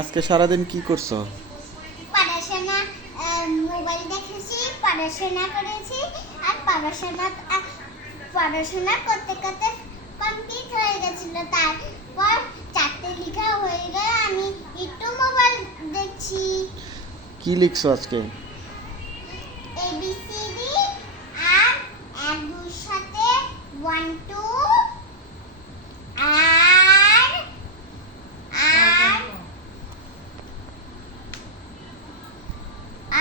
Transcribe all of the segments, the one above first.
আজকে সারাদিন কি করছো? পড়াশোনা, মোবাইল দেখেছি, পড়াশোনা করেছি। আর পড়াশোনা করতে করতে কমপ্লিট হয়ে গেছিল। তারপর চারটে লেখা হয়ে গেলে আমি একটু মোবাইল দেখছি। কি লিখছো আজকে? ABCD আর এক দুইয়ের সাথে 1 2 আর আর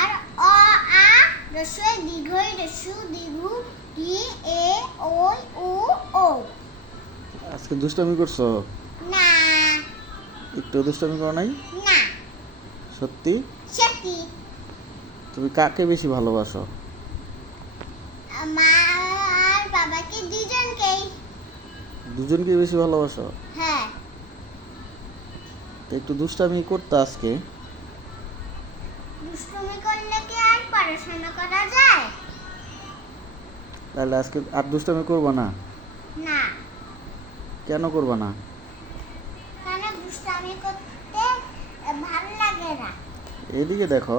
আর অ আ রস্বই দীর্ঘই রস্যু দীর্ঘ টি এ ওই উ ও। আজকে দুষ্টামি করছো? না একটু দুষ্টামি করো নাই? না সত্যি? সত্যি। তুমি কাকে বেশি ভালোবাসো? মা আর বাবাকে দুজনকেই। দুজনকে বেশি ভালোবাসো? হ্যাঁ। তো একটু দুষ্টামি করতে আজকে। দুষ্টুমি করলে কি আর পড়াশোনা করা যায়? তাহলে আজকে আর দুষ্টামি করবো না? না। কেন করবো না? কারণ দুষ্টামি করতে ভালো লাগে না। এদিকে দেখো।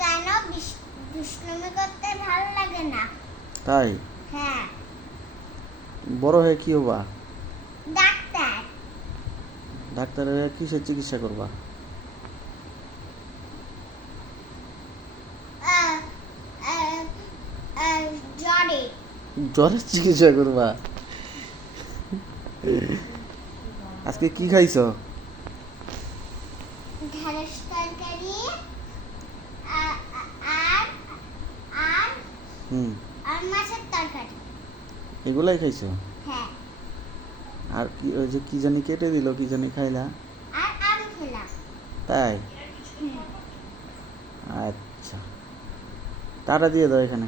কেন দুষ্টুমি করতে ভালো লাগে না? তাই? হ্যাঁ। বড় হয়ে কি হবা? ডাক্তার। ডাক্তারের কিসের চিকিৎসা করবা? জ্বরে। জ্বরের চিকিৎসা করবা? আজকে কি খাইছো? ঢেঁড়স তরকারি আর আর আর হুম, আর মাছের তরকারি। এগুলাই খাইছো? হ্যাঁ। আর কি ওই যে কি জানি কেটে দিল, কি জানি খাইলা? আর আম খেলাম। তাই? হুম। আচ্ছা, টাটা দিয়ে দাও এখানে।